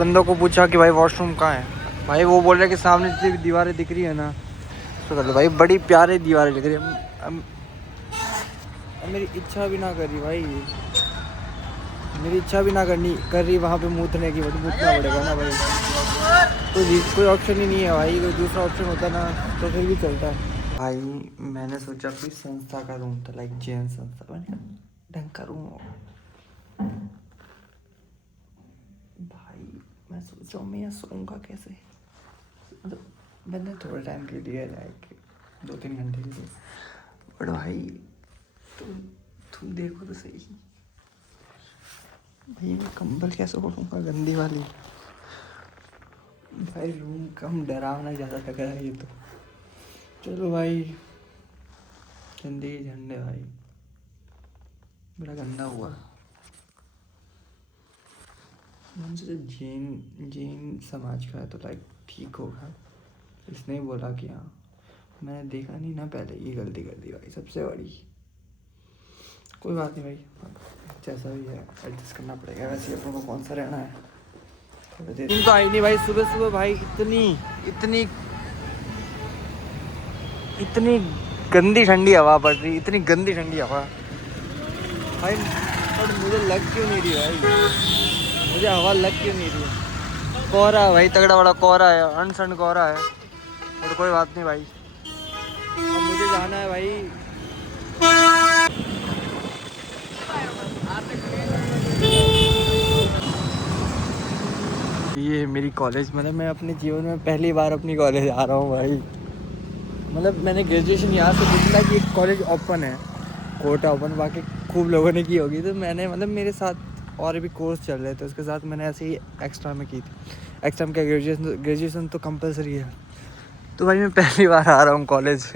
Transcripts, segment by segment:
बंदों को पूछा कि भाई वॉशरूम कहाँ है, भाई वो बोल रहे कि सामने जितनी भी दीवारें दिख रही है ना, तो कर लो भाई, बड़ी प्यारी दीवारें दिख रही है। अब मेरी इच्छा भी ना कर रही भाई, मेरी इच्छा भी ना कर रही वहाँ पे मूतने की, मूतना पड़ेगा ना भाई। तो कोई ऑप्शन ही नहीं है भाई, कोई दूसरा ऑप्शन होता ना तो फिर भी चलता है भाई। मैंने सोचा कोई संस्था का रूम था, लाइक जैन संस्था, मैंने ढंग का रूम हो भाई। मैं सोच रहा हूँ मैं यहाँ सोऊंगा कैसे, मतलब मैंने थोड़े टाइम के लिए, लाइक 2-3 घंटे के लिए, बट भाई तुम देखो तो सही भाई, मैं कंबल कैसे ओढ़ूंगा गंदी वाली भाई। रूम कम डरावना ज़्यादा लग रहा है ये तो। चलो भाई, जिंदगी झंडे भाई, बड़ा गंदा हुआ। मैंने सोचा जैन समाज का है तो लाइक ठीक होगा, इसने ही बोला कि हाँ। मैंने देखा नहीं ना पहले, ये गलती कर दी भाई सबसे बड़ी। कोई बात नहीं भाई, जैसा भी है एडजस्ट करना पड़ेगा। वैसे अपनों को कौन सा रहना है। नींद तो आई नहीं भाई, सुबह सुबह भाई इतनी इतनी गंदी ठंडी हवा पड़ रही, इतनी गंदी ठंडी हवा भाई। पर मुझे लग क्यों नहीं रही भाई, मुझे हवा लग क्यों नहीं रही। कोहरा है भाई, तगड़ा बड़ा कोहरा है, अनसन कोहरा है, और कोई बात नहीं भाई। अब मुझे जाना है भाई। ये मेरी कॉलेज, मतलब मैं अपने जीवन में पहली बार अपनी कॉलेज आ रहा हूँ भाई। मतलब मैंने ग्रेजुएशन यहाँ से देखा कि एक कॉलेज ओपन है, कोटा ओपन, बाकी खूब लोगों ने की होगी। तो मैंने, मतलब मेरे साथ और भी कोर्स चल रहे थे, उसके साथ मैंने ऐसे ही एक्स्ट्रा में की थी। एक्स्ट्रा में क्या, ग्रेजुएशन तो कंपलसरी है। तो भाई मैं पहली बार आ रहा हूँ कॉलेज।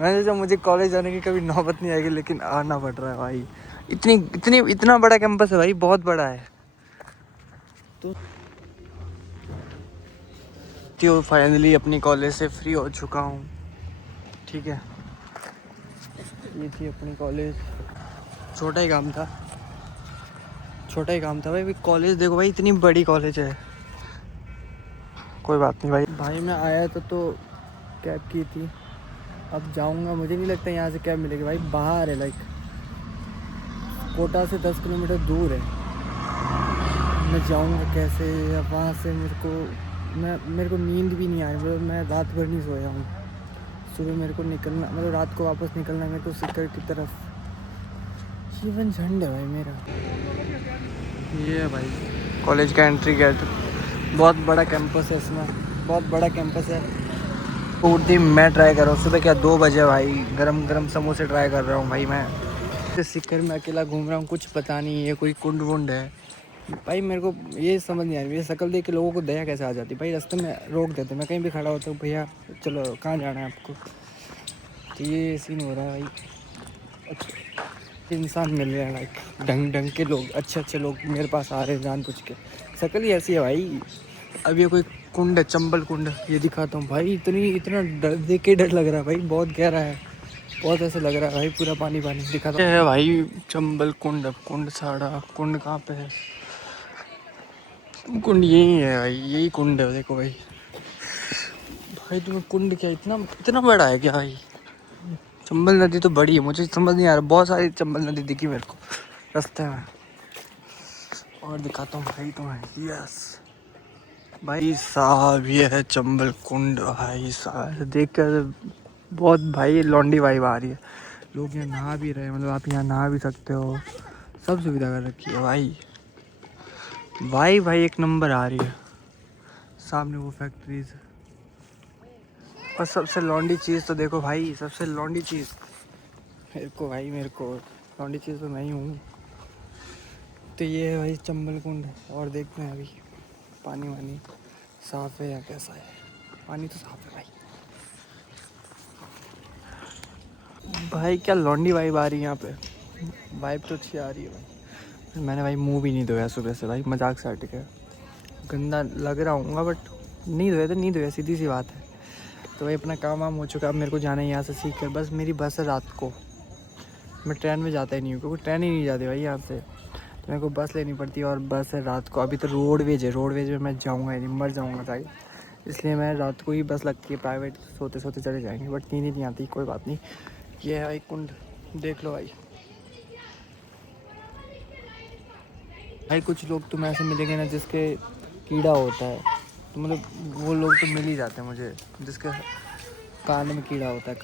मैंने सोचा मुझे कॉलेज जाने की कभी नौबत नहीं आएगी, लेकिन आना पड़ रहा है भाई। इतना बड़ा कैंपस है भाई, बहुत बड़ा है। तो फाइनली अपनी कॉलेज से फ्री हो चुका हूँ, ठीक है। ये थी अपनी कॉलेज, छोटा ही काम था भाई। कॉलेज देखो भाई, इतनी बड़ी कॉलेज है। कोई बात नहीं भाई मैं आया था तो कैब की थी, अब जाऊंगा। मुझे नहीं लगता यहाँ से कैब मिलेगी भाई, बाहर है, लाइक कोटा से 10 किलोमीटर दूर है। मैं जाऊंगा कैसे अब वहाँ से? मेरे को नींद भी नहीं आ रही, मतलब मैं रात भर नहीं सोया हूँ। सुबह मेरे को निकलना, मतलब रात को वापस निकलना मेरे को सिक्कर की तरफ। जीवन झंड है भाई मेरा। ये है भाई कॉलेज का एंट्री गेट, बहुत बड़ा कैंपस है इसमें, बहुत बड़ा कैंपस है। पूरी मैं ट्राई कर रहा हूँ, सुबह क्या 2 बजे भाई, गरम गरम समोसे ट्राई कर रहा हूँ भाई मैं। सिक्कर में अकेला घूम रहा हूँ, कुछ पता नहीं है कोई कुंड वुंड है भाई। मेरे को ये समझ नहीं आ रही, ये शक्ल देख के लोगों को दया कैसे आ जाती भाई। रास्ते में रोक देते, मैं कहीं भी खड़ा होता हूँ, भैया चलो कहाँ जाना है आपको। तो ये सीन हो रहा है भाई। अच्छा इंसान मिल रहे हैं, लाइक ढंग के लोग, अच्छे लोग मेरे पास आ रहे हैं जान पूछ के। शक्ल ही ऐसी है भाई। अब ये कोई कुंड है, चंबल कुंड, ये दिखाता हूँ भाई। इतना डर देख के डर लग रहा है भाई, बहुत गहरा है, बहुत ऐसा लग रहा है भाई, पूरा पानी दिखाता है भाई। चंबल कुंड, कुंड साड़ा कुंड कहाँ पे है? कुंड यही है भाई, यही कुंड है, देखो भाई। भाई तुम्हें कुंड क्या इतना बड़ा है क्या भाई? चंबल नदी तो बड़ी है, मुझे समझ नहीं आ रहा। बहुत सारी चंबल नदी दिखी मेरे को रास्ते में, और दिखाता हूँ भाई तुम्हें। यस भाई साहब, ये है चंबल कुंड भाई साहब। देख कर बहुत भाई लौंडी वाइब आ रही है। लोग यहाँ नहा भी रहे हैं, मतलब आप यहाँ नहा भी सकते हो, सब सुविधा कर रखी है भाई। भाई एक नंबर आ रही है। सामने वो फैक्ट्रीज, और सबसे लौंडी चीज़ तो देखो भाई, सबसे लौंडी चीज़ मेरे को लौंडी चीज़ तो मैं ही हूँ। तो ये है भाई चंबल कुंड, और देखते हैं अभी पानी वानी साफ़ है या कैसा है। पानी तो साफ़ है भाई क्या लौंडी वाइब आ रही है यहाँ पे, वाइब तो अच्छी आ रही है भाई। मैंने भाई मुंह भी नहीं धोया सुबह से भाई, मजाक से हट के। गंदा लग रहा हूँ बट नहीं धोया तो नहीं धोया, सीधी सी बात है। तो भाई अपना काम वाम हो चुका, अब मेरे को जाना है यहाँ से सीख कर। बस मेरी बस है रात को, मैं ट्रेन में जाता ही नहीं हूँ, क्योंकि ट्रेन ही नहीं जाती भाई यहाँ से। तो मेरे को बस लेनी पड़ती है और बस है रात को। अभी तो रोडवेज है, रोडवेज में मैं जाऊँगा नहीं, मर जाऊँगा भाई, इसलिए मैं रात को ही बस लगती है प्राइवेट, सोते सोते चले जाएंगे, बट नींद ही नहीं आती। कोई बात नहीं। ये है भाई कुंड, देख लो भाई। भाई कुछ लोग तुम ऐसे मिलेंगे ना जिसके कीड़ा होता है, तो मतलब वो लोग तो मिल ही जाते हैं मुझे, जिसके कान में कीड़ा होता है।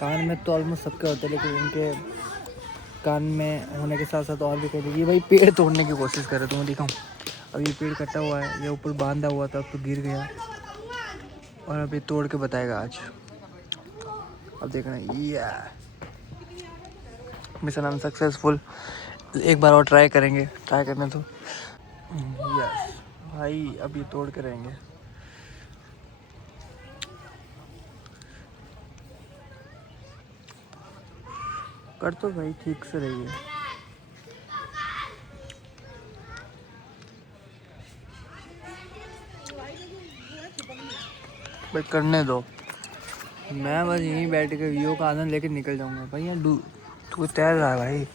कान में तो ऑलमोस्ट सबके होते हैं, लेकिन उनके कान में होने के साथ साथ और भी कहीं। ये भाई पेड़ तोड़ने की कोशिश कर रहे, तुम्हें दिखाऊं। अब ये पेड़ कटा हुआ है, ये ऊपर बांधा हुआ था, अब तो गिर गया और अभी तोड़ के बताएगा आज। अब देखना, ये मिशन अनसक्सेसफुल। एक बार और ट्राई करेंगे, ट्राई करने तो। यस भाई, अब ये तोड़ के रहेंगे। कर तो भाई ठीक से रही है। भाई करने दो, मैं बस यहीं बैठ के व्यू का आनंद लेके निकल जाऊंगा। भाई यार तू तैर रहा है भाई।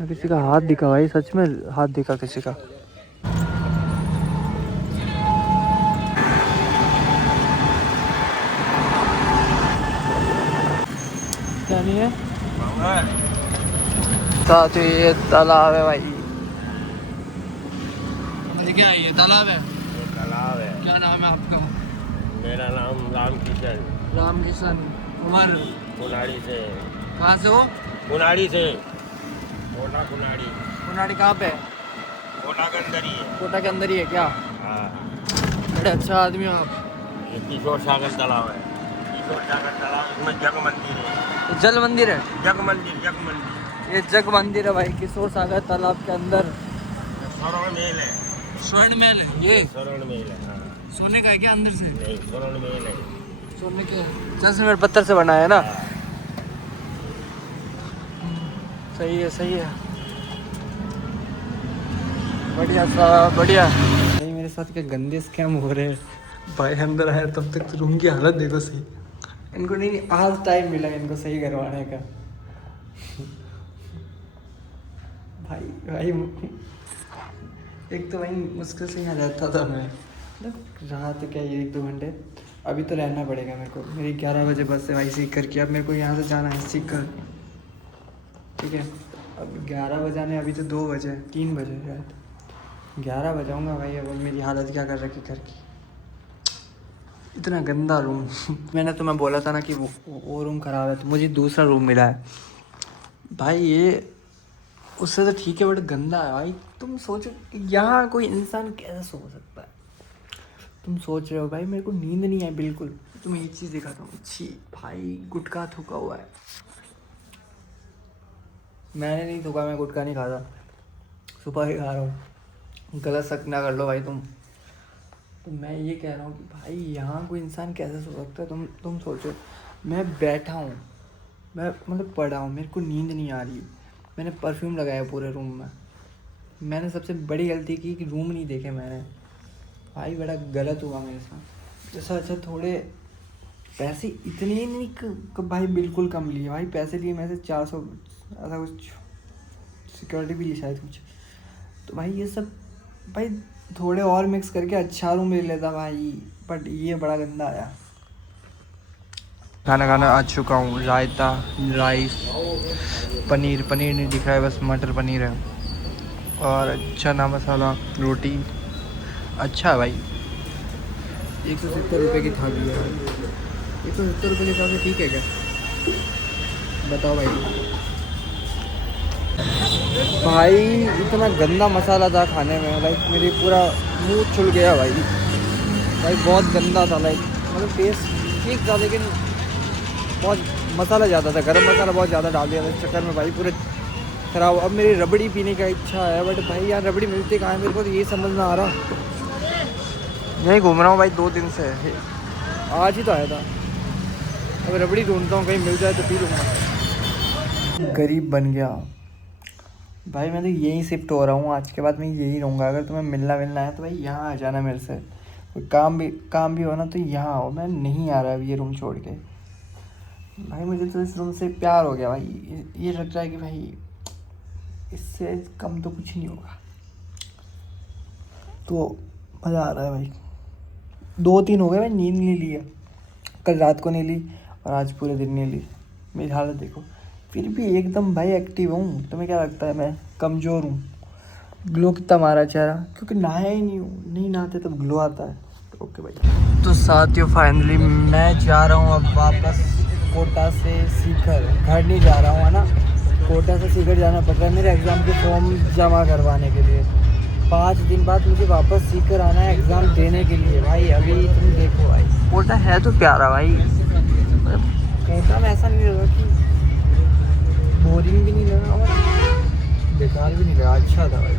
किसी का हाथ दिखा भाई, सच में हाथ दिखा किसी का। क्या नहीं है साथ ये तालाब है भाई। क्या ये तालाब है? तालाब है। क्या नाम है आपका? मेरा नाम रामकिशन। रामकिशन। उमर? कुनाड़ी से। कहाँ से हो? कुनाड़ी से। कोटा कुनाड़ी। कुनाड़ी कहाँ पे है? कोटा के अंदर ही है। कोटा के अंदर ही है क्या? हाँ। बड़े अच्छा आदमी हो आप। ये किशोर सागर तालाब है। किशोर सागर तालाब, इसमें जग मंदिर है। तो जल मंदिर है? जग मंदिर, जग मंदिर। ये जग मंदिर है भाई, किशोर सागर तालाब के अंदर। स्वर्ण महल है। स्वर्ण महल है ये? स्वर्ण महल है, हाँ। सोने का है क्या अंदर से? नहीं, स्वर्ण महल है। सोने के जैसलमेर पत्थर से बना है ना? हाँ। सही है, सही है, बढ़िया सा बढ़िया। भाई मेरे साथ क्या गंदे स्कैम हो रहे हैं भाई। अंदर आया तब तक तो रूम की हालत देखो सही। इनको नहीं, आज टाइम मिला इनको सही करवाने का। भाई भाई एक तो भाई मुश्किल से यहाँ रहता था मैं, मतलब रहा तो क्या ये 1-2 घंटे। अभी तो रहना पड़ेगा मेरे को। मेरी 11 बजे बस से भाई सीकर की। अब मेरे को यहाँ से जाना है सीकर, ठीक है। अब 11 बजाने, अभी तो 2 बजे, 3 बजे शायद। 11 बजाऊँगा भाई। अब मेरी हालत क्या कर रखी घर की, इतना गंदा रूम। मैंने तुम्हें बोला था ना कि वो रूम ख़राब है, तो मुझे दूसरा रूम मिला है भाई। ये उससे तो ठीक है, बट गंदा है भाई। तुम सोचो यहाँ कोई इंसान कैसे सो सकता है? तुम सोच रहे हो भाई मेरे को नींद नहीं है बिल्कुल। तुम्हें एक चीज़ दिखाता हूँ। छी भाई, गुटखा थूका हुआ है। मैंने नहीं थूका, मैं गुटखा नहीं खाता, सुपारी खा रहा हूँ। गलत शक ना कर लो भाई तुम। तो मैं ये कह रहा हूँ कि भाई यहाँ कोई इंसान कैसे सो सकता है? तुम सोचो, मैं बैठा हूँ, मैं मतलब पड़ा हूँ, मेरे को नींद नहीं आ रही। मैंने परफ्यूम लगाया पूरे रूम में। मैंने सबसे बड़ी गलती की कि रूम नहीं देखे मैंने। भाई बड़ा गलत हुआ मेरे साथ। जैसा अच्छा थोड़े पैसे इतने नहीं भाई, बिल्कुल कम लिए भाई। पैसे लिए मैं से 400 ऐसा कुछ, सिक्योरिटी भी ली शायद कुछ। तो भाई ये सब भाई थोड़े और मिक्स करके अच्छा रूम ले लेता भाई, बट ये बड़ा गंदा आया। खाना खाना आ चुका हूँ। रायता, राइस, पनीर नहीं दिख रहा है, बस मटर पनीर है, और चना मसाला, रोटी। अच्छा है भाई। 170 रुपये की थाली है। 170 रुपये के हिसाब से ठीक है क्या? बताओ भाई। भाई इतना गंदा मसाला था खाने में, लाइक मेरी पूरा मुंह छुल गया भाई। बहुत गंदा था, लाइक मतलब टेस्ट ठीक था, लेकिन बहुत मसाला ज़्यादा था। गरम मसाला बहुत ज़्यादा डाल दिया था इस चक्कर में भाई, पूरे ख़राब। अब मेरी रबड़ी पीने का इच्छा है, बट भाई यार रबड़ी मिलती कहाँ है मेरे को, तो ये समझ में आ रहा। यहीं घूम रहा हूँ भाई 2 दिन से, आज ही तो आया था। अब रबड़ी ढूंढता हूँ, कहीं मिल जाए तो पी लूँगा। गरीब बन गया भाई। मैं तो यहीं शिफ्ट हो रहा हूँ, आज के बाद मैं यहीं रहूँगा। अगर तुम्हें मिलना है तो भाई यहाँ आ जाना मेरे से। कोई काम भी हो ना तो यहाँ आओ। मैं नहीं आ रहा अब ये रूम छोड़ के। भाई मुझे तो इस रूम से प्यार हो गया भाई, ये लगता है कि भाई इससे कम तो कुछ नहीं होगा। तो मज़ा आ रहा है भाई। 2-3 हो गए भाई नींद नहीं ली है, कल रात को नहीं ली और आज पूरे दिन नहीं ली। मेरी हालत देखो, फिर भी एकदम भाई एक्टिव हूँ। तुम्हें क्या लगता है मैं कमज़ोर हूँ? ग्लो कितना मारा चेहरा, क्योंकि नहाया ही नहीं हूँ, नहीं नहाते तब ग्लो आता है। तो ओके भाई, तो साथियों फाइनली मैं जा रहा हूँ अब वापस कोटा से सीकर। घर नहीं जा रहा हूँ है ना, कोटा से सीकर जाना पड़ रहा है मेरे एग्ज़ाम के फॉर्म जमा करवाने के लिए। 5 दिन बाद मुझे वापस सीकर आना है एग्ज़ाम देने के लिए। भाई अभी तुम देखो भाई, कोटा है तो प्यारा भाई, कोटा में ऐसा नहीं लगा कि बोरिंग भी नहीं लगा और बेकार भी नहीं लगा, अच्छा था भाई।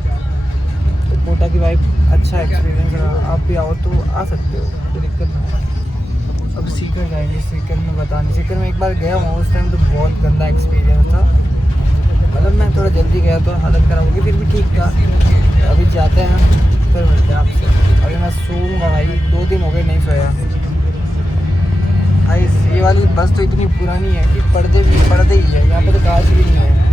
तो कोटा की भाई अच्छा एक्सपीरियंस रहा। आप भी आओ तो आ सकते हो, कोई दिक्कत नहीं है। अब सीकर जाएंगे, सीकर में बताने, सीकर में एक बार गया हूँ, उस टाइम तो बहुत गंदा एक्सपीरियंस था। मतलब मैं थोड़ा जल्दी गया तो हालत ख़राब होगी, फिर भी ठीक था। अभी जाते हैं, फिर मिलते हैं आपसे। अभी मैं सोऊंगा भाई, 2 दिन हो गए नहीं सोया भाई। ये वाली बस तो इतनी पुरानी है कि पर्दे ही है, यहाँ पे तो कांच भी नहीं है।